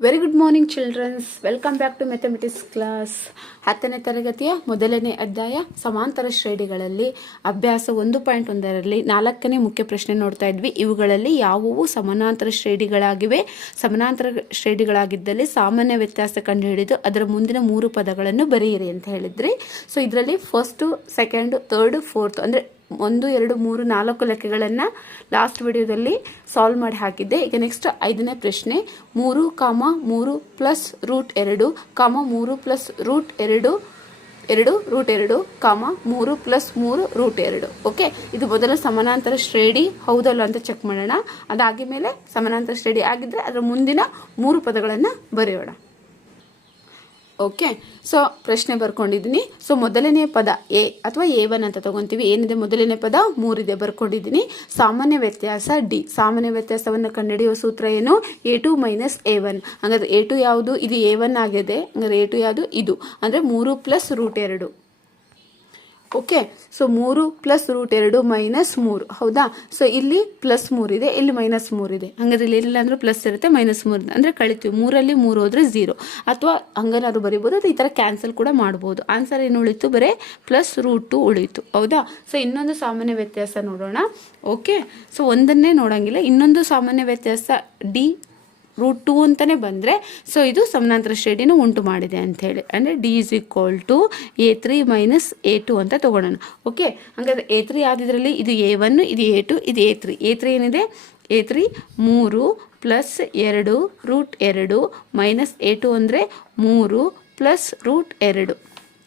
Very good morning childrens welcome back to mathematics class ಹತ್ತನೇ ತರಗತಿಯ ಮೊದಲನೇ ಅಧ್ಯಾಯ ಸಮಾಂತರ ಶ್ರೇಣಿಗಳಲ್ಲಿ ಅಭ್ಯಾಸ ಒಂದು ಪಾಯಿಂಟ್ ಒಂದರಲ್ಲಿ ನಾಲ್ಕನೇ ಮುಖ್ಯ ಪ್ರಶ್ನೆ ನೋಡ್ತಾ ಇದ್ವಿ. ಇವುಗಳಲ್ಲಿ ಯಾವುವು ಸಮಾನಾಂತರ ಶ್ರೇಣಿಗಳಾಗಿವೆ? ಸಮಾನಾಂತರ ಶ್ರೇಣಿಗಳಾಗಿದ್ದಲ್ಲಿ ಸಾಮಾನ್ಯ ವ್ಯತ್ಯಾಸ ಕಂಡುಹಿಡಿದು ಅದರ ಮುಂದಿನ ಮೂರು ಪದಗಳನ್ನು ಬರೆಯಿರಿ ಅಂತ ಹೇಳಿದ್ರಿ. ಸೊ ಇದರಲ್ಲಿ ಫಸ್ಟು ಸೆಕೆಂಡು ಥರ್ಡ್ ಫೋರ್ತ್ ಅಂದರೆ ಒಂದು, ಎರಡು, ಮೂರು, ನಾಲ್ಕು ಲೆಕ್ಕಗಳನ್ನು ಲಾಸ್ಟ್ ವಿಡಿಯೋದಲ್ಲಿ ಸಾಲ್ವ್ ಮಾಡಿ ಹಾಕಿದ್ದೆ. ಈಗ ನೆಕ್ಸ್ಟ್ ಐದನೇ ಪ್ರಶ್ನೆ, ಮೂರು, ಕಾಮ, ಮೂರು ಪ್ಲಸ್ ರೂಟ್ ಎರಡು, ಕಾಮ, ಮೂರು ಪ್ಲಸ್ ರೂಟ್ ಎರಡು ಎರಡು ರೂಟ್ ಎರಡು, ಕಾಮ, ಮೂರು ಪ್ಲಸ್ ಮೂರು ರೂಟ್ ಎರಡು. ಓಕೆ ಇದು ಮೊದಲ ಸಮಾನಾಂತರ ಶ್ರೇಣಿ ಹೌದಲ್ಲ ಅಂತ ಚೆಕ್ ಮಾಡೋಣ. ಅದಾಗಿ ಮೇಲೆ ಸಮಾನಾಂತರ ಶ್ರೇಣಿ ಆಗಿದ್ದರೆ ಅದರ ಮುಂದಿನ ಮೂರು ಪದಗಳನ್ನು ಬರೆಯೋಣ. ಓಕೆ ಸೊ ಪ್ರಶ್ನೆ ಬರ್ಕೊಂಡಿದ್ದೀನಿ ಸೊ ಮೊದಲನೇ ಪದ ಎ ಅಥವಾ ಎ ಒನ್ ಅಂತ ತಗೊಂತೀವಿ. ಏನಿದೆ ಮೊದಲನೇ ಪದ? ಮೂರಿದೆ ಬರ್ಕೊಂಡಿದ್ದೀನಿ ಸಾಮಾನ್ಯ ವ್ಯತ್ಯಾಸ ಡಿ. ಸಾಮಾನ್ಯ ವ್ಯತ್ಯಾಸವನ್ನು ಕಂಡುಹಿಡಿಯುವ ಸೂತ್ರ ಏನು? A two minus A one. ಹಂಗಾದ್ರೆ ಎ ಟು ಯಾವುದು? ಇದು ಎ ಒನ್ ಆಗಿದೆ. ಹಂಗಾದ್ರೆ ಎ ಟು ಯಾವುದು? ಇದು. ಅಂದರೆ ಮೂರು ಪ್ಲಸ್ ರೂಟ್ ಎರಡು. ಓಕೆ ಸೊ ಮೂರು ಪ್ಲಸ್ ರೂಟ್ ಎರಡು ಮೈನಸ್ ಮೂರು, ಹೌದಾ? ಸೊ ಇಲ್ಲಿ ಪ್ಲಸ್ ಮೂರಿದೆ ಇಲ್ಲಿ ಮೈನಸ್ ಮೂರಿದೆ ಹಂಗಾದ್ರೆ ಇಲ್ಲಿ ಇಲ್ಲ ಅಂದ್ರೆ ಪ್ಲಸ್ ಇರುತ್ತೆ, ಮೈನಸ್ ಮೂರು ಅಂದರೆ ಕಳಿತೀವಿ, ಮೂರಲ್ಲಿ ಮೂರು ಹೋದ್ರೆ ಝೀರೋ ಅಥವಾ ಹಂಗನಾದ್ರು ಬರಿಬೋದು ಅಥವಾ ಈ ಥರ ಕ್ಯಾನ್ಸಲ್ ಕೂಡ ಮಾಡ್ಬೋದು. ಆನ್ಸರ್ ಏನು ಉಳಿತು? ಬರೇ ಪ್ಲಸ್ ರೂಟ್ ಟು ಉಳಿತು, ಹೌದಾ? ಸೊ ಇನ್ನೊಂದು ಸಾಮಾನ್ಯ ವ್ಯತ್ಯಾಸ ನೋಡೋಣ, ಓಕೆ? ಸೊ ಒಂದನ್ನೇ ನೋಡೋಂಗಿಲ್ಲ, ಇನ್ನೊಂದು ಸಾಮಾನ್ಯ ವ್ಯತ್ಯಾಸ ಡಿ ರೂಟ್ ಟು ಅಂತಲೇ ಬಂದರೆ ಸೊ ಇದು ಸಮಾನಾಂತರ ಶ್ರೇಣಿನ ಉಂಟು ಮಾಡಿದೆ ಅಂತ ಹೇಳಿ. ಅಂದರೆ D is equal to A three minus A two ಅಂತ ತೊಗೊಳೋಣ ಓಕೆ ಹಾಗಾದ್ರೆ ಎ ತ್ರೀ ಆದಿದ್ರಲ್ಲಿ ಇದು ಎ ಒನ್ ಇದು ಎ ಟು ಇದು ಎ ತ್ರೀ ಎ ತ್ರೀ ಏನಿದೆ? ಎ ತ್ರೀ ಮೂರು ಪ್ಲಸ್ ಎರಡು ರೂಟ್ ಎರಡು ಮೈನಸ್ ಎ ಟು ಅಂದರೆ ಮೂರು ಪ್ಲಸ್ ರೂಟ್ ಎರಡು.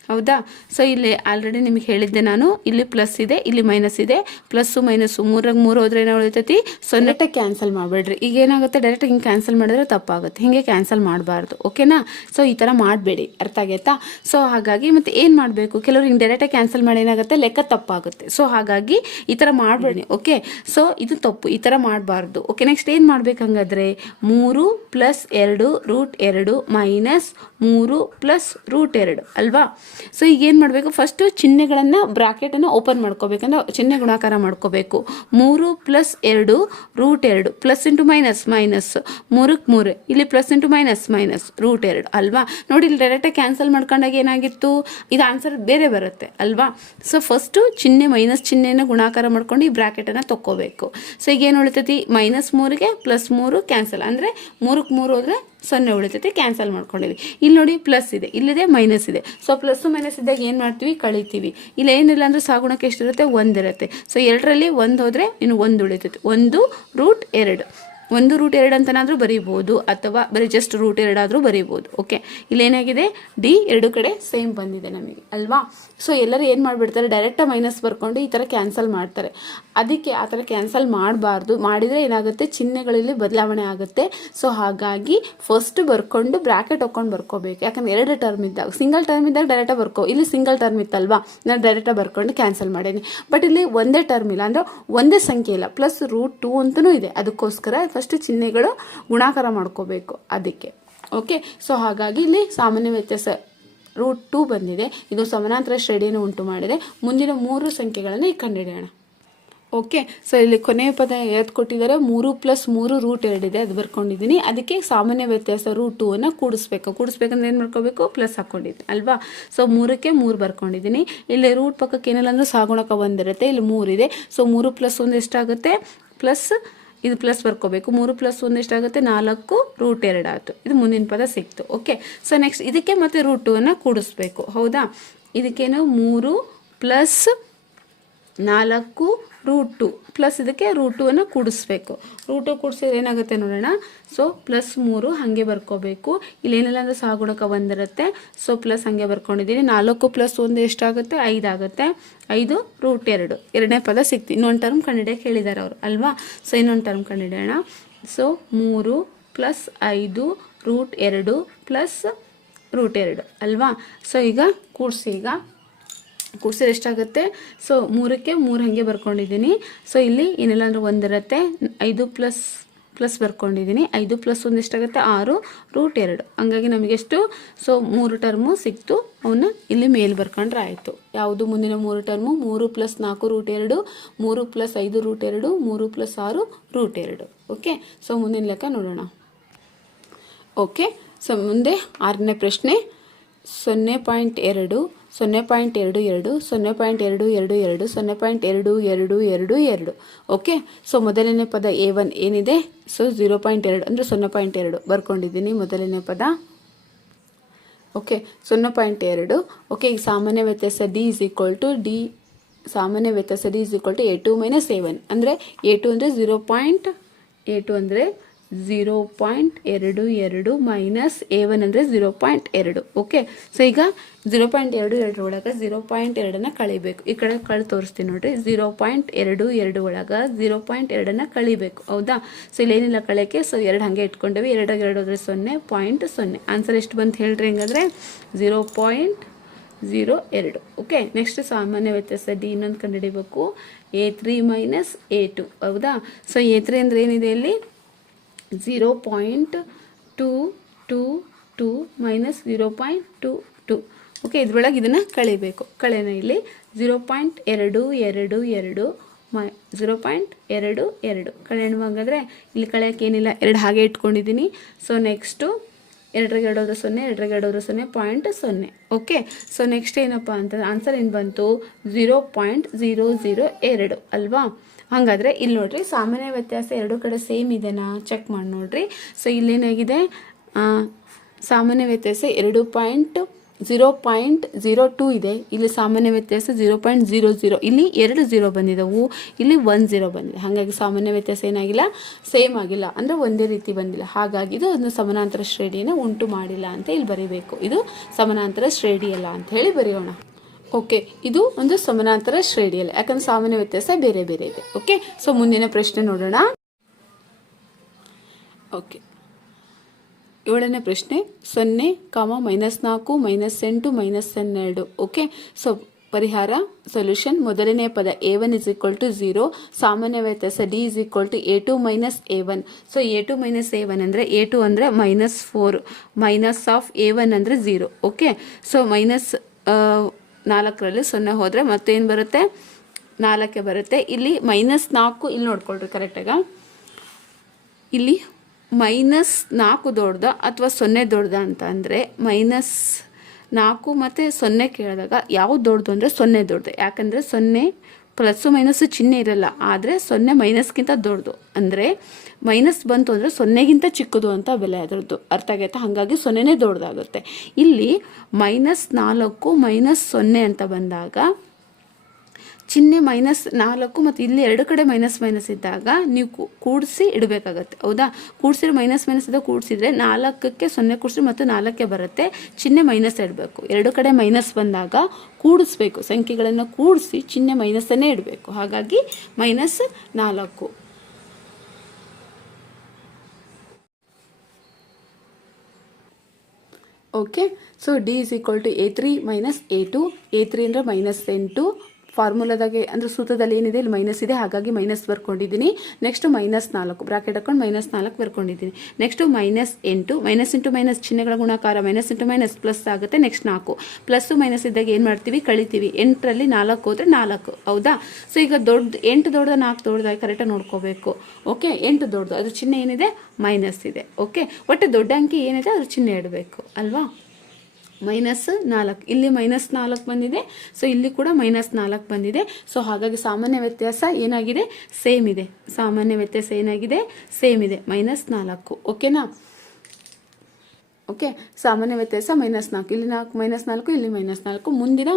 ಹೌದಾ? ಸೊ ಇಲ್ಲಿ ಆಲ್ರೆಡಿ ನಿಮಗೆ ಹೇಳಿದ್ದೆ ನಾನು. ಇಲ್ಲಿ ಪ್ಲಸ್ ಇದೆ, ಇಲ್ಲಿ ಮೈನಸ್ ಇದೆ. ಪ್ಲಸ್ಸು ಮೈನಸ್ಸು ಮೂರಾಗ ಮೂರು ಹೋದ್ರೆ ಏನೋ ಉಳಿತೈತಿ? ಸೊನ್ನೆಟಾಗಿ ಕ್ಯಾನ್ಸಲ್ ಮಾಡಬೇಡ್ರಿ. ಈಗ ಏನಾಗುತ್ತೆ? ಡೈರೆಕ್ಟ್ ಹಿಂಗೆ ಕ್ಯಾನ್ಸಲ್ ಮಾಡಿದ್ರೆ ತಪ್ಪಾಗುತ್ತೆ. ಹಿಂಗೆ ಕ್ಯಾನ್ಸಲ್ ಮಾಡಬಾರ್ದು. ಓಕೆನಾ ಸೊ ಈ ಥರ ಮಾಡಬೇಡಿ. ಅರ್ಥ ಆಗೈತಾ? ಸೊ ಹಾಗಾಗಿ ಮತ್ತೆ ಏನು ಮಾಡಬೇಕು? ಕೆಲವರು ಹಿಂಗೆ ಡೈರೆಕ್ಟಾಗಿ ಕ್ಯಾನ್ಸಲ್ ಮಾಡಿ ಏನಾಗುತ್ತೆ? ಲೆಕ್ಕ ತಪ್ಪಾಗುತ್ತೆ. ಸೊ ಹಾಗಾಗಿ ಈ ಥರ ಮಾಡಬೇಡಿ. ಓಕೆ ಸೊ ಇದು ತಪ್ಪು. ಈ ಥರ ಮಾಡಬಾರ್ದು. ಓಕೆ ನೆಕ್ಸ್ಟ್ ಏನು ಮಾಡಬೇಕು ಹಂಗಾದ್ರೆ? ಮೂರು ಪ್ಲಸ್ ಎರಡು ರೂಟ್ ಎರಡು ಮೈನಸ್ ಮೂರು ಪ್ಲಸ್ ರೂಟ್ ಎರಡು. ಅಲ್ವಾ? ಸೊ ಈಗ ಏನು ಮಾಡಬೇಕು? ಫಸ್ಟು ಚಿಹ್ನೆಗಳನ್ನು ಬ್ರಾಕೆಟನ್ನು ಓಪನ್ ಮಾಡ್ಕೋಬೇಕಂದ್ರೆ ಚಿಹ್ನೆ ಗುಣಾಕಾರ ಮಾಡ್ಕೋಬೇಕು. ಮೂರು ಪ್ಲಸ್ ಎರಡು ರೂಟ್ ಎರಡು. ಪ್ಲಸ್ ಇಂಟು ಮೈನಸ್ ಮೈನಸ್ ಮೂರಕ್ಕೆ ಮೂರು. ಇಲ್ಲಿ plus into minus minus root ಎರಡು. ಅಲ್ವಾ? ನೋಡಿ, ಇಲ್ಲಿ ಡೈರೆಕ್ಟಾಗಿ ಕ್ಯಾನ್ಸಲ್ ಮಾಡ್ಕೊಂಡಾಗ ಏನಾಗಿತ್ತು? ಇದು ಆನ್ಸರ್ ಬೇರೆ ಬರುತ್ತೆ. ಅಲ್ವಾ? ಸೊ ಫಸ್ಟು ಚಿಹ್ನೆ ಮೈನಸ್ ಚಿಹ್ನೆಯನ್ನು ಗುಣಾಕಾರ ಮಾಡ್ಕೊಂಡು ಈ ಬ್ರಾಕೆಟನ್ನು ತಕ್ಕೋಬೇಕು. ಸೊ ಈಗ ಏನು ಉಳಿತೈತಿ? ಮೈನಸ್ ಮೂರಿಗೆ ಪ್ಲಸ್ ಮೂರು ಕ್ಯಾನ್ಸಲ್ ಅಂದರೆ ಮೂರಕ್ಕೆ ಮೂರು ಹೋದರೆ ಸೊನ್ನೆ ಉಳಿತೈತೆ ಕ್ಯಾನ್ಸಲ್ ಮಾಡ್ಕೊಂಡಿದ್ವಿ. ಇಲ್ಲಿ ನೋಡಿ ಪ್ಲಸ್ ಇದೆ. ಇಲ್ಲಿದೆ ಮೈನಸ್ ಇದೆ. ಸೊ ಪ್ಲಸ್ ಮೈನಸ್ ಇದ್ದಾಗ ಏನು ಮಾಡ್ತೀವಿ? ಕಳಿತೀವಿ. ಇಲ್ಲಿ ಏನಿಲ್ಲ ಅಂದರೆ ಸಾಗುಣಕ್ಕೆ ಎಷ್ಟಿರುತ್ತೆ? ಒಂದಿರುತ್ತೆ. ಸೊ ಎರಡರಲ್ಲಿ ಒಂದು ಹೋದರೆ ಇನ್ನು ಒಂದು ಉಳಿತೈತೆ. ಒಂದು ರೂಟ್ ಎರಡು. ಒಂದು ರೂಟ್ ಎರಡು ಅಂತನಾದರೂ ಬರೀಬೋದು, ಅಥವಾ ಬರೀ ಜಸ್ಟ್ ರೂಟ್ ಎರಡಾದರೂ ಬರೀಬೋದು ಓಕೆ ಇಲ್ಲೇನಾಗಿದೆ? ಡಿ ಎರಡು ಕಡೆ ಸೇಮ್ ಬಂದಿದೆ ನಮಗೆ, ಅಲ್ವಾ? ಸೊ ಎಲ್ಲರೂ ಏನು ಮಾಡಿಬಿಡ್ತಾರೆ? ಡೈರೆಕ್ಟಾಗಿ ಮೈನಸ್ ಬರ್ಕೊಂಡು ಈ ಥರ ಕ್ಯಾನ್ಸಲ್ ಮಾಡ್ತಾರೆ. ಅದಕ್ಕೆ ಆ ಥರ ಕ್ಯಾನ್ಸಲ್ ಮಾಡಬಾರ್ದು. ಮಾಡಿದರೆ ಏನಾಗುತ್ತೆ? ಚಿಹ್ನೆಗಳಲ್ಲಿ ಬದಲಾವಣೆ ಆಗುತ್ತೆ. ಸೊ ಹಾಗಾಗಿ ಫಸ್ಟ್ ಬರ್ಕೊಂಡು ಬ್ರ್ಯಾಕೆಟ್ ಹಾಕೊಂಡು ಬರ್ಕೋಬೇಕು. ಯಾಕಂದ್ರೆ ಎರಡು ಟರ್ಮ್ ಇದ್ದಾಗ ಸಿಂಗಲ್ ಟರ್ಮ್ ಇದ್ದಾಗ ಡೈರೆಕ್ಟಾಗಿ ಬರ್ಕೋ. ಇಲ್ಲಿ ಸಿಂಗಲ್ ಟರ್ಮ್ ಇತ್ತಲ್ವಾ? ನಾನು ಡೈರೆಕ್ಟಾಗಿ ಬರ್ಕೊಂಡು ಕ್ಯಾನ್ಸಲ್ ಮಾಡೀನಿ. ಬಟ್ ಇಲ್ಲಿ ಒಂದೇ ಟರ್ಮ್ ಇಲ್ಲ. ಅಂದರೆ ಒಂದೇ ಸಂಖ್ಯೆ ಇಲ್ಲ. ಪ್ಲಸ್ ರೂಟ್ ಟೂ ಅಂತಲೂ ಇದೆ. ಅದಕ್ಕೋಸ್ಕರ ಫಸ್ಟ್ ಚಿಹ್ನೆಗಳು ಗುಣಾಕಾರ ಮಾಡ್ಕೋಬೇಕು ಅದಕ್ಕೆ. ಓಕೆ ಸೊ ಹಾಗಾಗಿ ಇಲ್ಲಿ ಸಾಮಾನ್ಯ ವ್ಯತ್ಯಾಸ ರೂಟ್ ಟೂ ಬಂದಿದೆ. ಇದು ಸಮಾನಾಂತರ ಶ್ರೇಣಿಯನ್ನು ಉಂಟು ಮಾಡಿದೆ. ಮುಂದಿನ ಮೂರು ಸಂಖ್ಯೆಗಳನ್ನು ಕಂಡುಹಿಡಿಯೋಣ. ಓಕೆ ಸೊ ಇಲ್ಲಿ ಕೊನೆಯ ಪದ ಯಾವ್ದು ಕೊಟ್ಟಿದ್ದಾರೆ? ಮೂರು ಪ್ಲಸ್ ಮೂರು ರೂಟ್ ಎರಡಿದೆ ಅದು ಬರ್ಕೊಂಡಿದ್ದೀನಿ. ಅದಕ್ಕೆ ಸಾಮಾನ್ಯ ವ್ಯತ್ಯಾಸ ರೂಟ್ ಟೂವನ್ನು ಕೂಡಿಸ್ಬೇಕು. ಕೂಡಿಸ್ಬೇಕಂದ್ರೆ ಏನು ಮಾಡ್ಕೋಬೇಕು? ಪ್ಲಸ್ ಹಾಕ್ಕೊಂಡಿದ್ದೀನಿ ಅಲ್ವಾ? ಸೊ ಮೂರಕ್ಕೆ ಮೂರು ಬರ್ಕೊಂಡಿದ್ದೀನಿ. ಇಲ್ಲಿ ರೂಟ್ ಪಕ್ಕಕ್ಕೆ ಏನಿಲ್ಲ ಅಂದರೆ ಸಾಗುಣಕ ಒಂದಿರುತ್ತೆ. ಇಲ್ಲಿ ಮೂರಿದೆ ಸೊ ಮೂರು ಪ್ಲಸ್ ಒಂದು ಎಷ್ಟಾಗುತ್ತೆ? ಪ್ಲಸ್ ಇದು ಪ್ಲಸ್ ಬರ್ಕೋಬೇಕು. ಮೂರು ಪ್ಲಸ್ ಒಂದು ಎಷ್ಟಾಗುತ್ತೆ? ನಾಲ್ಕು ರೂಟ್ ಎರಡು ಆಯಿತು. ಇದು ಮುಂದಿನ ಪದ ಸಿಕ್ತು. ಓಕೆ ಸೊ ನೆಕ್ಸ್ಟ್ ಇದಕ್ಕೆ ಮತ್ತೆ ರೂಟ್ ಟೂವನ್ನು ಕೂಡಿಸ್ಬೇಕು. ಹೌದಾ? ಇದಕ್ಕೇನು? ಮೂರು ಪ್ಲಸ್ ನಾಲ್ಕು ರೂಟ್ ಟು ಪ್ಲಸ್ ಇದಕ್ಕೆ ರೂಟ್ ಟು ಅನ್ನು ಕೂಡಿಸ್ಬೇಕು. ರೂಟ್ ಟು ಕೂಡಿಸಿದ್ರೆ ಏನಾಗುತ್ತೆ ನೋಡೋಣ? ಸೊ ಪ್ಲಸ್ ಮೂರು ಹಾಗೆ ಬರ್ಕೋಬೇಕು. ಇಲ್ಲೇನಿಲ್ಲ ಅಂದರೆ ಸಾಗುಣಕ ಒಂದಿರುತ್ತೆ. ಸೊ ಪ್ಲಸ್ ಹಾಗೆ ಬರ್ಕೊಂಡಿದ್ದೀನಿ. ನಾಲ್ಕು ಪ್ಲಸ್ ಒಂದು ಎಷ್ಟಾಗುತ್ತೆ? ಐದು ಆಗುತ್ತೆ. ಐದು ರೂಟ್ ಎರಡು. ಎರಡನೇ ಪದ ಸಿಕ್ತಿ. ಇನ್ನೊಂದು ಟರ್ಮ್ ಕಂಡಿಡಿಯೋಕೆ ಹೇಳಿದ್ದಾರೆ ಅವರು, ಅಲ್ವಾ? ಸೊ ಇನ್ನೊಂದು ಟರ್ಮ್ ಕಂಡಿಡಿಯೋಣ ಸೊ ಮೂರು ಪ್ಲಸ್ ಐದು ರೂಟ್ ಎರಡು ಪ್ಲಸ್ ರೂಟ್ ಎರಡು, ಅಲ್ವಾ? ಸೊ ಈಗ ಕೂಡಿಸಿ ಈಗ ಕೂಡಿಸಿದ್ರೆ ಎಷ್ಟಾಗುತ್ತೆ? ಸೊ ಮೂರಕ್ಕೆ ಮೂರು ಹಾಗೆ ಬರ್ಕೊಂಡಿದ್ದೀನಿ. ಸೊ ಇಲ್ಲಿ ಏನಿಲ್ಲ ಅಂದರೆ ಒಂದಿರುತ್ತೆ. ಐದು ಪ್ಲಸ್ ಪ್ಲಸ್ ಬರ್ಕೊಂಡಿದ್ದೀನಿ. ಐದು ಪ್ಲಸ್ ಒಂದು ಎಷ್ಟಾಗುತ್ತೆ? ಆರು, ರೂಟ್ ಎರಡು. ಹಂಗಾಗಿ ನಮಗೆಷ್ಟು ಸೊ ಮೂರು ಟರ್ಮು ಸಿಕ್ತು. ಅವನ್ನ ಇಲ್ಲಿ ಮೇಲೆ ಬರ್ಕೊಂಡ್ರೆ ಆಯಿತು. ಯಾವುದು ಮುಂದಿನ ಮೂರು ಟರ್ಮು? ಮೂರು ಪ್ಲಸ್ ನಾಲ್ಕು ರೂಟ್ ಎರಡು, ಮೂರು ಪ್ಲಸ್ ಐದು ರೂಟ್ ಎರಡು, ಮೂರು ಪ್ಲಸ್ ಆರು ರೂಟ್ ಎರಡು. ಓಕೆ ಸೊ ಮುಂದಿನ ಲೆಕ್ಕ ನೋಡೋಣ. ಓಕೆ ಸೊ ಮುಂದೆ ಆರನೇ ಪ್ರಶ್ನೆ. ಸೊನ್ನೆ ಪಾಯಿಂಟ್ ಎರಡು ಸೊನ್ನೆ ಪಾಯಿಂಟ್ ಎರಡು ಎರಡು, ಸೊನ್ನೆ ಪಾಯಿಂಟ್ ಎರಡು ಎರಡು ಎರಡು, ಸೊನ್ನೆ ಪಾಯಿಂಟ್ ಎರಡು ಎರಡು ಎರಡು ಎರಡು. ಓಕೆ ಸೊ ಮೊದಲನೇ ಪದ ಎ ಒನ್ ಏನಿದೆ? ಸೊ ಝೀರೋ ಪಾಯಿಂಟ್ ಎರಡು, ಅಂದರೆ ಸೊನ್ನೆ ಪಾಯಿಂಟ್ ಎರಡು. ಬರ್ಕೊಂಡಿದ್ದೀನಿ ಮೊದಲನೇ ಪದ. ಓಕೆ ಸೊನ್ನೆ ಪಾಯಿಂಟ್ ಎರಡು. ಓಕೆ ಈಗ ಸಾಮಾನ್ಯ ವ್ಯತ್ಯಾಸ D is equal to D ಸಾಮಾನ್ಯ ವ್ಯತ್ಯಾಸ D is equal to A two minus A one ಅಂದರೆ ಎ ಟು ಅಂದರೆ ಝೀರೋ ಪಾಯಿಂಟ್ ಎ ಟು ಅಂದರೆ ಝೀರೋ ಪಾಯಿಂಟ್ ಎರಡು ಎರಡು ಮೈನಸ್ ಎ ಒನ್ ಅಂದರೆ ಝೀರೋ ಪಾಯಿಂಟ್ ಎರಡು ಓಕೆ ಸೊ ಈಗ ಝೀರೋ ಪಾಯಿಂಟ್ ಎರಡು ಎರಡರ ಒಳಗೆ ಝೀರೋ ಪಾಯಿಂಟ್ ಎರಡನ್ನು ಕಳಿಬೇಕು. ಈ ಕಡೆ ಕಳೆ ತೋರಿಸ್ತೀನಿ ನೋಡಿರಿ. ಝೀರೋ ಪಾಯಿಂಟ್ ಎರಡು ಎರಡು ಒಳಗೆ ಝೀರೋ ಪಾಯಿಂಟ್ ಎರಡನ್ನು ಕಳಿಬೇಕು. ಹೌದಾ? ಸೊ ಇಲ್ಲೇನಿಲ್ಲ ಕಳೆಯೋಕ್ಕೆ? ಸೊ ಎರಡು ಹಾಗೆ ಇಟ್ಕೊಂಡೇವೆ. ಎರಡಾಗ ಎರಡು ಅಂದರೆ ಸೊನ್ನೆ ಪಾಯಿಂಟ್ ಸೊನ್ನೆ. ಆನ್ಸರ್ ಎಷ್ಟು ಬಂತು ಹೇಳ್ರಿ ಹೆಂಗಂದರೆ? ಝೀರೋ ಪಾಯಿಂಟ್ ಝೀರೋ ಎರಡು ಓಕೆ ನೆಕ್ಸ್ಟ್ ಸಾಮಾನ್ಯ ವ್ಯತ್ಯಾಸ ಡಿ ಇನ್ನೊಂದು ಕಂಡುಹಿಡಿಬೇಕು. A three minus A two ಹೌದಾ? ಸೊ ಎ ತ್ರೀ ಅಂದರೆ ಏನಿದೆ ಇಲ್ಲಿ? Zero point two two two minus zero point two two okay ಇದರೊಳಗೆ ಇದನ್ನು ಕಳಿಬೇಕು. ಕಳೆನ ಇಲ್ಲಿ ಝೀರೋ ಪಾಯಿಂಟ್ ಎರಡು ಎರಡು ಎರಡು ಮೈ ಝೀರೋ ಪಾಯಿಂಟ್ ಎರಡು ಎರಡು ಕಳೆಯಣ ಹಾಗಾದರೆ, ಇಲ್ಲಿ ಕಳೆಯೋಕೆ ಏನಿಲ್ಲ, ಎರಡು ಹಾಗೆ ಇಟ್ಕೊಂಡಿದ್ದೀನಿ. ಸೊ ನೆಕ್ಸ್ಟು ಎರಡರಿಗೆ ಎರಡು ಹೋದ್ರೆ ಸೊನ್ನೆ, ಎರಡರಿಗೆ ಎರಡು ಹೋದ್ರೆ ಸೊನ್ನೆ ಪಾಯಿಂಟ್ ಸೊನ್ನೆ. ಓಕೆ ಸೊ ನೆಕ್ಸ್ಟ್ ಏನಪ್ಪ ಅಂತ ಆನ್ಸರ್ ಏನು ಬಂತು? ಝೀರೋ ಪಾಯಿಂಟ್ ಝೀರೋ ಝೀರೋ ಎರಡು, ಅಲ್ವಾ? ಹಾಗಾದರೆ ಇಲ್ಲಿ ನೋಡ್ರಿ, ಸಾಮಾನ್ಯ ವ್ಯತ್ಯಾಸ ಎರಡು ಕಡೆ ಸೇಮ್ ಇದೆನಾ? ಚೆಕ್ ಮಾಡಿ ನೋಡ್ರಿ. ಸೊ ಇಲ್ಲೇನಾಗಿದೆ? ಸಾಮಾನ್ಯ ವ್ಯತ್ಯಾಸ ಎರಡು point zero point zero two ಇದೆ. ಇಲ್ಲಿ ಸಾಮಾನ್ಯ ವ್ಯತ್ಯಾಸ ಝೀರೋ ಪಾಯಿಂಟ್ ಝೀರೋ ಝೀರೋ ಇಲ್ಲಿ ಎರಡು ಝೀರೋ ಬಂದಿದ್ದವು ಇಲ್ಲಿ ಒನ್ ಝೀರೋ ಬಂದಿದೆ. ಹಾಗಾಗಿ ಸಾಮಾನ್ಯ ವ್ಯತ್ಯಾಸ ಏನಾಗಿಲ್ಲ? ಸೇಮ್ ಆಗಿಲ್ಲ. ಅಂದರೆ ಒಂದೇ ರೀತಿ ಬಂದಿಲ್ಲ. ಹಾಗಾಗಿ ಇದು ಒಂದು ಸಮಾನಾಂತರ ಶ್ರೇಣಿಯನ್ನು ಉಂಟು ಮಾಡಿಲ್ಲ ಅಂತ ಇಲ್ಲಿ ಬರೀಬೇಕು. ಇದು ಸಮಾನಾಂತರ ಶ್ರೇಣಿಯಲ್ಲ ಅಂತ ಹೇಳಿ ಬರೆಯೋಣ. ಓಕೆ ಇದು ಒಂದು ಸಮಾನಾಂತರ ಶ್ರೇಣಿಯಲ್ಲಿ, ಯಾಕಂದ್ರೆ ಸಾಮಾನ್ಯ ವ್ಯತ್ಯಾಸ ಬೇರೆ ಬೇರೆ ಇದೆ. ಓಕೆ ಸೊ ಮುಂದಿನ ಪ್ರಶ್ನೆ ನೋಡೋಣ. ಓಕೆ ಏಳನೇ ಪ್ರಶ್ನೆ, ಸೊನ್ನೆ ಕಾಮ ಮೈನಸ್ ನಾಲ್ಕು ಮೈನಸ್ ಎಂಟು ಮೈನಸ್ ಹನ್ನೆರಡು. ಓಕೆ ಸೊ ಪರಿಹಾರ ಸೊಲ್ಯೂಷನ್ ಮೊದಲನೇ ಪದ A one is equal to zero ಸಾಮಾನ್ಯ ವ್ಯತ್ಯಾಸ D is equal to A two minus A one so A two minus A one ಅಂದರೆ ಎ ಟು ಅಂದರೆ minus four minus of A one ಅಂದರೆ zero okay so minus ನಾಲ್ಕರಲ್ಲಿ ಸೊನ್ನೆ ಹೋದರೆ ಮತ್ತೇನು ಬರುತ್ತೆ? ನಾಲ್ಕೇ ಬರುತ್ತೆ. ಇಲ್ಲಿ ಮೈನಸ್ ನಾಲ್ಕು ಇಲ್ಲಿ ನೋಡ್ಕೊಳ್ರಿ ಕರೆಕ್ಟಾಗ ಇಲ್ಲಿ ಮೈನಸ್ ನಾಲ್ಕು ದೊಡ್ಡದ ಅಥವಾ ಸೊನ್ನೆ ದೊಡ್ಡದ ಅಂತ ಅಂದರೆ ಮೈನಸ್ ನಾಲ್ಕು ಮತ್ತು ಸೊನ್ನೆ ಕೇಳಿದಾಗ ಯಾವ್ದು ದೊಡ್ಡದು ಅಂದರೆ ಸೊನ್ನೆ ದೊಡ್ಡದು. ಯಾಕಂದರೆ ಸೊನ್ನೆ ಪ್ಲಸ್ಸು ಮೈನಸ್ಸು ಚಿಹ್ನೆ ಇರಲ್ಲ, ಆದರೆ ಸೊನ್ನೆ ಮೈನಸ್ಗಿಂತ ದೊಡ್ಡದು. ಅಂದರೆ ಮೈನಸ್ ಬಂತು ಅಂದರೆ ಸೊನ್ನೆಗಿಂತ ಚಿಕ್ಕದು ಅಂತ ಬೆಲೆ ಅದರದ್ದು. ಅರ್ಥ ಆಗೈತೆ? ಹಾಗಾಗಿ ಸೊನ್ನೆನೇ ದೊಡ್ಡದಾಗುತ್ತೆ. ಇಲ್ಲಿ ಮೈನಸ್ ನಾಲ್ಕು ಮೈನಸ್ ಸೊನ್ನೆ ಅಂತ ಬಂದಾಗ ಚಿಹ್ನೆ ಮೈನಸ್ ನಾಲ್ಕು ಮತ್ತು ಇಲ್ಲಿ ಎರಡು ಕಡೆ ಮೈನಸ್ ಮೈನಸ್ ಇದ್ದಾಗ ನೀವು ಕೂಡಿಸಿ ಇಡಬೇಕಾಗತ್ತೆ. ಹೌದಾ? ಕೂಡಿಸಿದ್ರೆ ಮೈನಸ್ ಮೈನಸ್ ಇದ್ದಾಗ ಕೂಡಿಸಿದ್ರೆ ನಾಲ್ಕಕ್ಕೆ ಸೊನ್ನೆ ಕೂಡಿಸಿ ಮತ್ತು ನಾಲ್ಕಕ್ಕೆ ಬರುತ್ತೆ. ಚಿಹ್ನೆ ಮೈನಸ್ ಇಡಬೇಕು. ಎರಡು ಕಡೆ ಮೈನಸ್ ಬಂದಾಗ ಕೂಡಿಸ್ಬೇಕು. ಸಂಖ್ಯೆಗಳನ್ನು ಕೂಡಿಸಿ ಚಿಹ್ನೆ ಮೈನಸನ್ನೇ ಇಡಬೇಕು. ಹಾಗಾಗಿ ಮೈನಸ್ ನಾಲ್ಕು. Okay so D is equal to a three minus a two a three ಅಂದರೆ ಮೈನಸ್ ಎಂಟು ಫಾರ್ಮುಲಾದಾಗೆ ಅಂದರೆ ಸೂತ್ರದಲ್ಲಿ ಏನಿದೆ? ಇಲ್ಲಿ ಮೈನಸ್ ಇದೆ. ಹಾಗಾಗಿ ಮೈನಸ್ ಬರ್ಕೊಂಡಿದ್ದೀನಿ. ನೆಕ್ಸ್ಟ್ ಮೈನಸ್ ನಾಲ್ಕು. ಬ್ರಾಕೆಟ್ ಹಾಕೊಂಡು ಮೈನಸ್ ನಾಲ್ಕು ಬರ್ಕೊಂಡಿದ್ದೀನಿ. ನೆಕ್ಸ್ಟು ಮೈನಸ್ ಎಂಟು. ಮೈನಸ್ ಇಂಟು ಮೈನಸ್ ಚಿಹ್ನೆಗಳ ಗುಣಾಕಾರ. ಮೈನಸ್ ಇಂಟು ಮೈನಸ್ ಪ್ಲಸ್ ಆಗುತ್ತೆ. ನೆಕ್ಸ್ಟ್ ನಾಲ್ಕು. ಪ್ಲಸ್ಸು ಮೈನಸ್ ಇದ್ದಾಗ ಏನು ಮಾಡ್ತೀವಿ? ಕಳಿತೀವಿ. ಎಂಟರಲ್ಲಿ ನಾಲ್ಕು ಹೋದರೆ ನಾಲ್ಕು. ಹೌದಾ? ಸೊ ಈಗ ದೊಡ್ಡ, ಎಂಟು ದೊಡ್ಡದ, ನಾಲ್ಕು ದೊಡ್ಡದಾಗಿ ಕರೆಕ್ಟಾಗಿ ನೋಡ್ಕೋಬೇಕು. ಓಕೆ ಎಂಟು ದೊಡ್ಡದು. ಅದ್ರ ಚಿಹ್ನೆ ಏನಿದೆ? ಮೈನಸ್ ಇದೆ. ಓಕೆ ಒಟ್ಟು ದೊಡ್ಡ ಅಂಕಿ ಏನಿದೆ? ಅದ್ರ ಚಿಹ್ನೆ ಇಡಬೇಕು. ಅಲ್ವಾ? ಮೈನಸ್ ನಾಲ್ಕು. ಇಲ್ಲಿ ಮೈನಸ್ ನಾಲ್ಕು ಬಂದಿದೆ. ಸೊ ಇಲ್ಲಿ ಕೂಡ ಮೈನಸ್ ನಾಲ್ಕು ಬಂದಿದೆ. ಸೊ ಹಾಗಾಗಿ ಸಾಮಾನ್ಯ ವ್ಯತ್ಯಾಸ ಏನಾಗಿದೆ? ಸೇಮ್ ಇದೆ. ಸಾಮಾನ್ಯ ವ್ಯತ್ಯಾಸ ಏನಾಗಿದೆ? ಸೇಮ್ ಇದೆ. ಮೈನಸ್ ನಾಲ್ಕು. ಓಕೆನಾ ಓಕೆ ಸಾಮಾನ್ಯ ವ್ಯತ್ಯಾಸ ಮೈನಸ್ ನಾಲ್ಕು. ಇಲ್ಲಿ ನಾಲ್ಕು ಮೈನಸ್ ನಾಲ್ಕು, ಇಲ್ಲಿ ಮೈನಸ್ ನಾಲ್ಕು. ಮುಂದಿನ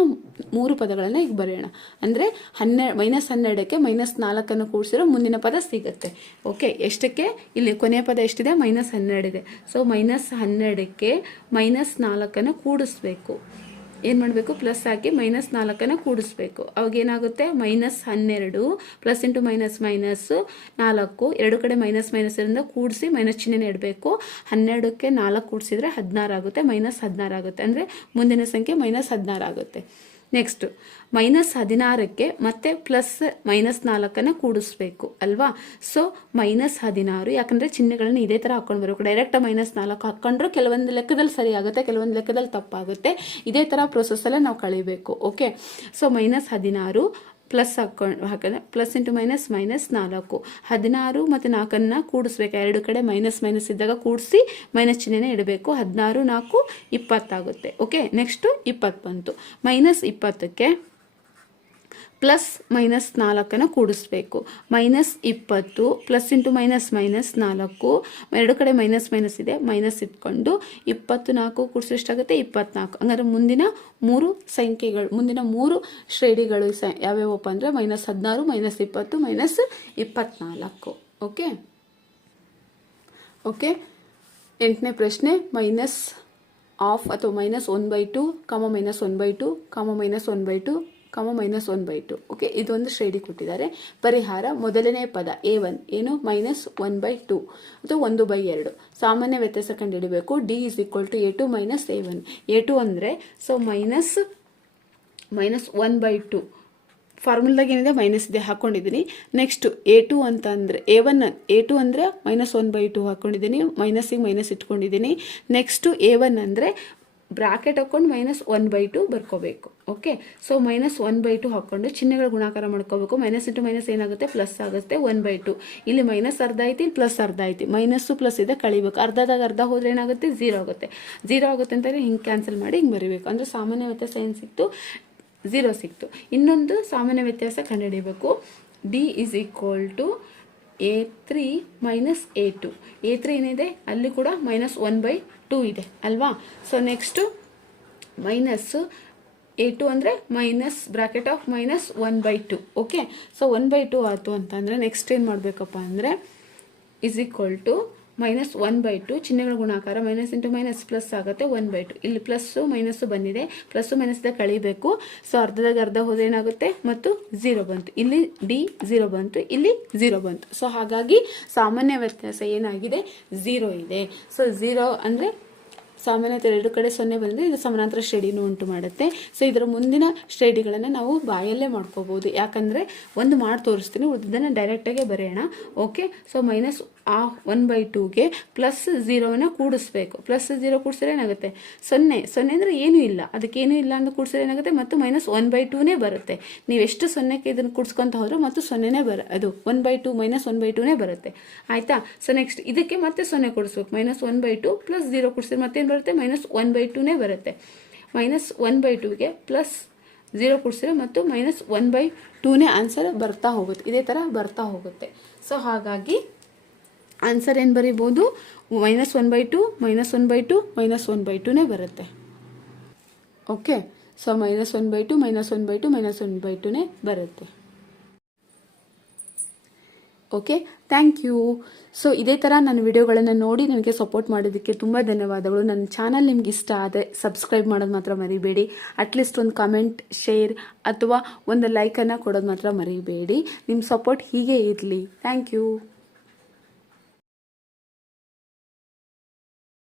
ಮೂರು ಪದಗಳನ್ನು ಈಗ ಬರೆಯೋಣ. ಅಂದರೆ ಹನ್ನೆರಡು ಮೈನಸ್ ಹನ್ನೆರಡಕ್ಕೆ ಮೈನಸ್ ನಾಲ್ಕನ್ನು ಕೂಡಿಸಿರೋ ಮುಂದಿನ ಪದ ಸಿಗುತ್ತೆ. ಓಕೆ ಎಷ್ಟಕ್ಕೆ? ಇಲ್ಲಿ ಕೊನೆಯ ಪದ ಎಷ್ಟಿದೆ? ಮೈನಸ್ ಹನ್ನೆರಡಿದೆ. ಸೊ ಮೈನಸ್ ಹನ್ನೆರಡಕ್ಕೆ ಮೈನಸ್ ನಾಲ್ಕನ್ನು ಕೂಡಿಸ್ಬೇಕು. ಏನು ಮಾಡಬೇಕು? ಪ್ಲಸ್ ಹಾಕಿ ಮೈನಸ್ ನಾಲ್ಕನ್ನು ಕೂಡಿಸ್ಬೇಕು. ಅವಾಗ ಏನಾಗುತ್ತೆ? ಮೈನಸ್ ಹನ್ನೆರಡು ಪ್ಲಸ್ ಇಂಟು ಮೈನಸ್ ಮೈನಸ್ ನಾಲ್ಕು. ಎರಡು ಕಡೆ ಮೈನಸ್ ಮೈನಸ್ ಇಂದ ಕೂಡಿಸಿ ಮೈನಸ್ ಚಿಹ್ನೆ ಇಡಬೇಕು. ಹನ್ನೆರಡಕ್ಕೆ ನಾಲ್ಕು ಕೂಡಿಸಿದ್ರೆ ಹದಿನಾರು ಆಗುತ್ತೆ. ಮೈನಸ್ ಹದಿನಾರು ಆಗುತ್ತೆ. ಅಂದರೆ ಮುಂದಿನ ಸಂಖ್ಯೆ ಮೈನಸ್ ಹದಿನಾರು ಆಗುತ್ತೆ. ನೆಕ್ಸ್ಟ್ ಮೈನಸ್ ಹದಿನಾರಕ್ಕೆ ಮತ್ತೆ ಪ್ಲಸ್ ಮೈನಸ್ ನಾಲ್ಕನ್ನು ಕೂಡಿಸ್ಬೇಕು, ಅಲ್ವಾ? ಸೊ ಮೈನಸ್ ಹದಿನಾರು, ಯಾಕಂದರೆ ಚಿಹ್ನೆಗಳನ್ನು ಇದೇ ಥರ ಹಾಕೊಂಡು ಬರಬೇಕು ಡೈರೆಕ್ಟ್ ಮೈನಸ್ ನಾಲ್ಕು ಹಾಕ್ಕೊಂಡ್ರೆ ಕೆಲವೊಂದು ಲೆಕ್ಕದಲ್ಲಿ ಸರಿ ಆಗುತ್ತೆ, ಕೆಲವೊಂದು ಲೆಕ್ಕದಲ್ಲಿ ತಪ್ಪಾಗುತ್ತೆ. ಇದೇ ಥರ ಪ್ರೊಸೆಸ್ಸಲ್ಲೇ ನಾವು ಕಳಿಬೇಕು ಓಕೆ ಸೊ ಮೈನಸ್ ಹದಿನಾರು ಪ್ಲಸ್ ಹಾಕೊಂಡು ಹಾಕಿದ್ರೆ ಪ್ಲಸ್ ಇಂಟು ಮೈನಸ್ ಮೈನಸ್ ನಾಲ್ಕು. ಹದಿನಾರು ಮತ್ತು ನಾಲ್ಕನ್ನು ಕೂಡಿಸ್ಬೇಕು. ಎರಡು ಕಡೆ ಮೈನಸ್ ಮೈನಸ್ ಇದ್ದಾಗ ಕೂಡಿಸಿ ಮೈನಸ್ ಚಿಹ್ನೆನೇ ಇಡಬೇಕು. ಹದಿನಾರು ನಾಲ್ಕು ಇಪ್ಪತ್ತಾಗುತ್ತೆ. ಓಕೆ ನೆಕ್ಸ್ಟು ಇಪ್ಪತ್ತು ಬಂತು. ಮೈನಸ್ ಇಪ್ಪತ್ತಕ್ಕೆ ಪ್ಲಸ್ ಮೈನಸ್ ನಾಲ್ಕನ್ನು ಕೂಡಿಸ್ಬೇಕು. ಮೈನಸ್ ಇಪ್ಪತ್ತು ಪ್ಲಸ್ ಇಂಟು ಮೈನಸ್ ಮೈನಸ್ ನಾಲ್ಕು. ಎರಡು ಕಡೆ ಮೈನಸ್ ಮೈನಸ್ ಇದೆ ಮೈನಸ್ ಇಟ್ಕೊಂಡು ಇಪ್ಪತ್ತು ನಾಲ್ಕು ಕೂಡಿಸಿ ಎಷ್ಟಾಗುತ್ತೆ? ಇಪ್ಪತ್ನಾಲ್ಕು. ಹಂಗಾದ್ರೆ ಮುಂದಿನ ಮೂರು ಸಂಖ್ಯೆಗಳು, ಮುಂದಿನ ಮೂರು ಶ್ರೇಣಿಗಳು ಸ ಯಾವ್ಯಾವಪ್ಪ ಅಂದರೆ ಮೈನಸ್ ಹದಿನಾರು ಮೈನಸ್ ಇಪ್ಪತ್ತು ಮೈನಸ್ ಇಪ್ಪತ್ನಾಲ್ಕು. ಓಕೆ ಓಕೆ ಎಂಟನೇ ಪ್ರಶ್ನೆ ಮೈನಸ್ ಆಫ್ ಅಥವಾ minus one by two comma minus one by two comma minus one by two comma minus one by two okay ಇದೊಂದು ಶ್ರೇಣಿ ಕೊಟ್ಟಿದ್ದಾರೆ. ಪರಿಹಾರ ಮೊದಲನೇ ಪದ ಎ ಒನ್ ಏನು? ಮೈನಸ್ ಒನ್ ಬೈ ಟು ಅಥವಾ ಒಂದು ಬೈ ಎರಡು. ಸಾಮಾನ್ಯ ವ್ಯತ್ಯಾಸ ಕಂಡುಹಿಡಬೇಕು D is equal to A two minus A one A two ಅಂದರೆ so minus minus one by two ಫಾರ್ಮುಲಾದಾಗ ಏನಿದೆ? ಮೈನಸ್ ಇದೆ ಹಾಕ್ಕೊಂಡಿದ್ದೀನಿ ನೆಕ್ಸ್ಟ್ ಎ ಟು ಅಂತ ಅಂದರೆ ಎ ಒನ್ ಎ ಟು ಅಂದರೆ ಮೈನಸ್ ಒನ್ ಬೈ ಟು ಹಾಕ್ಕೊಂಡಿದ್ದೀನಿ ಮೈನಸ್ಸಿಗೆ ಮೈನಸ್ ಇಟ್ಕೊಂಡಿದ್ದೀನಿ. ನೆಕ್ಸ್ಟು ಎ ಒನ್ ಅಂದರೆ ಬ್ರಾಕೆಟ್ ಹಾಕ್ಕೊಂಡು minus one by two ಬರ್ಕೋಬೇಕು. Okay so minus one by two ಹಾಕ್ಕೊಂಡು ಚಿಹ್ನೆಗಳ ಗುಣಾಕಾರ ಮಾಡ್ಕೋಬೇಕು. ಮೈನಸ್ ಇಂಟು ಮೈನಸ್ ಏನಾಗುತ್ತೆ? ಪ್ಲಸ್ ಆಗುತ್ತೆ. ಒನ್ ಬೈ ಟು ಇಲ್ಲಿ ಮೈನಸ್ ಅರ್ಧ ಐತಿ ಇಲ್ಲಿ ಪ್ಲಸ್ ಅರ್ಧ ಐತಿ ಮೈನಸ್ಸು ಪ್ಲಸ್ ಇದೆ, ಕಳಿಬೇಕು. ಅರ್ಧದಾಗ ಅರ್ಧ ಹೋದ್ರೆ ಏನಾಗುತ್ತೆ? ಝೀರೋ ಆಗುತ್ತೆ. ಝೀರೋ ಆಗುತ್ತೆ ಅಂತಂದರೆ ಹಿಂಗೆ ಕ್ಯಾನ್ಸಲ್ ಮಾಡಿ ಹಿಂಗೆ ಬರೀಬೇಕು. ಅಂದರೆ ಸಾಮಾನ್ಯ ವ್ಯತ್ಯಾಸ ಏನು ಸಿಕ್ತು? ಝೀರೋ ಸಿಕ್ತು. ಇನ್ನೊಂದು ಸಾಮಾನ್ಯ ವ್ಯತ್ಯಾಸ ಕಂಡುಹಿಡಿಯಬೇಕು. D is equal to a three minus a two a three ಏನಿದೆ? ಅಲ್ಲಿ ಕೂಡ ಮೈನಸ್ ಒನ್ ಬೈ ಟೂ ಇದೆ, ಅಲ್ವಾ? So next minus a two ಅಂದರೆ minus bracket of minus one by two okay so one by two ಆಯಿತು ಅಂತಂದರೆ next ಏನು ಮಾಡಬೇಕಪ್ಪ ಅಂದರೆ is equal to minus one by two, ಚಿಹ್ನೆಗಳ ಗುಣಾಕಾರ ಮೈನಸ್ ಇಂಟು ಮೈನಸ್ ಪ್ಲಸ್ ಆಗುತ್ತೆ ಒನ್ ಬೈ ಟು. ಇಲ್ಲಿ ಪ್ಲಸ್ಸು ಮೈನಸ್ಸು ಬಂದಿದೆ. ಪ್ಲಸ್ಸು ಮೈನಸ್ದ ಕಳಿಬೇಕು. ಸೊ ಅರ್ಧದಾಗ ಅರ್ಧ ಹೋದ್ರೆ ಏನಾಗುತ್ತೆ? ಮತ್ತು ಝೀರೋ ಬಂತು. ಇಲ್ಲಿ ಡಿ ಝೀರೋ ಬಂತು, ಇಲ್ಲಿ ಝೀರೋ ಬಂತು. ಸೊ ಹಾಗಾಗಿ ಸಾಮಾನ್ಯ ವ್ಯತ್ಯಾಸ ಏನಾಗಿದೆ? ಝೀರೋ ಇದೆ. ಸೊ ಝೀರೋ ಅಂದರೆ ಸಾಮಾನ್ಯತೆ ಎರಡು ಕಡೆ ಸೊನ್ನೆ ಬಂದರೆ ಇದು ಸಮಾನಾಂತರ ಶ್ರೇಣಿನೂ ಉಂಟು ಮಾಡುತ್ತೆ. ಸೊ ಇದರ ಮುಂದಿನ ಶ್ರೇಣಿಗಳನ್ನು ನಾವು ಬಾಯಲ್ಲೇ ಮಾಡ್ಕೋಬೋದು. ಯಾಕಂದರೆ ಒಂದು ಮಾಡಿ ತೋರಿಸ್ತೀನಿ ಉಳಿದನ್ನು ಡೈರೆಕ್ಟಾಗೆ ಬರೆಯೋಣ. ಓಕೆ ಸೊ ಮೈನಸ್ ಆ ಒನ್ ಬೈ ಟೂಗೆ ಪ್ಲಸ್ ಝೀರೋವನ್ನು ಕೂಡಿಸ್ಬೇಕು. ಪ್ಲಸ್ ಝೀರೋ ಕೂಡಿಸಿದ್ರೆ ಏನಾಗುತ್ತೆ? ಸೊನ್ನೆ. ಸೊನ್ನೆ ಅಂದರೆ ಏನೂ ಇಲ್ಲ. ಅದಕ್ಕೇನೂ ಇಲ್ಲ ಅಂತ ಕೂಡಿಸಿದ್ರೆ ಏನಾಗುತ್ತೆ? ಮತ್ತು ಮೈನಸ್ ಒನ್ ಬೈ ಟೂನೇ ಬರುತ್ತೆ. ನೀವು ಎಷ್ಟು ಸೊನ್ನೆಗೆ ಇದನ್ನು ಕೂಡಿಸ್ಕೊಂತ ಹೋದ್ರೆ ಮತ್ತು ಸೊನ್ನೆನೇ ಬರ, ಅದು one by two minus one by ಟೂನೇ ಬರುತ್ತೆ. ಆಯಿತಾ? ಸೊ ನೆಕ್ಸ್ಟ್ ಇದಕ್ಕೆ ಮತ್ತೆ ಸೊನ್ನೆ ಕೊಡಿಸ್ಬೇಕು. Minus one by two plus zero ಕೂಡಿಸಿದ್ರೆ ಮತ್ತೇನು ಬರುತ್ತೆ? ಮೈನಸ್ ಒನ್ ಬೈ ಟೂನೇ ಬರುತ್ತೆ. ಮೈನಸ್ ಒನ್ ಬೈ ಟೂಗೆ ಪ್ಲಸ್ ಝೀರೋ ಕೊಡಿಸಿದ್ರೆ ಮತ್ತು ಮೈನಸ್ ಒನ್ ಬೈ ಟೂನೇ ಆನ್ಸರ್ ಬರ್ತಾ ಹೋಗುತ್ತೆ. ಇದೇ ಥರ ಬರ್ತಾ ಹೋಗುತ್ತೆ. ಸೊ ಹಾಗಾಗಿ ಆನ್ಸರ್ ಏನು ಬರೀಬೋದು? Minus one by two minus one by two minus one by ಟೂನೇ ಬರುತ್ತೆ. Okay so minus one by two minus one by two minus one by ಟೂನೇ ಬರುತ್ತೆ. ಓಕೆ ಥ್ಯಾಂಕ್ ಯು ಸೊ ಇದೇ ಥರ ನನ್ನ ವಿಡಿಯೋಗಳನ್ನು ನೋಡಿ ನನಗೆ ಸಪೋರ್ಟ್ ಮಾಡೋದಕ್ಕೆ ತುಂಬ ಧನ್ಯವಾದಗಳು. ನನ್ನ ಚಾನಲ್ ನಿಮ್ಗೆ ಇಷ್ಟ ಆದರೆ ಸಬ್ಸ್ಕ್ರೈಬ್ ಮಾಡೋದು ಮಾತ್ರ ಮರಿಬೇಡಿ. ಅಟ್ಲೀಸ್ಟ್ ಒಂದು ಕಮೆಂಟ್ ಶೇರ್ ಅಥವಾ ಒಂದು ಲೈಕನ್ನು ಕೊಡೋದು ಮಾತ್ರ ಮರಿಬೇಡಿ. ನಿಮ್ಮ ಸಪೋರ್ಟ್ ಹೀಗೆ ಇರಲಿ. Thank you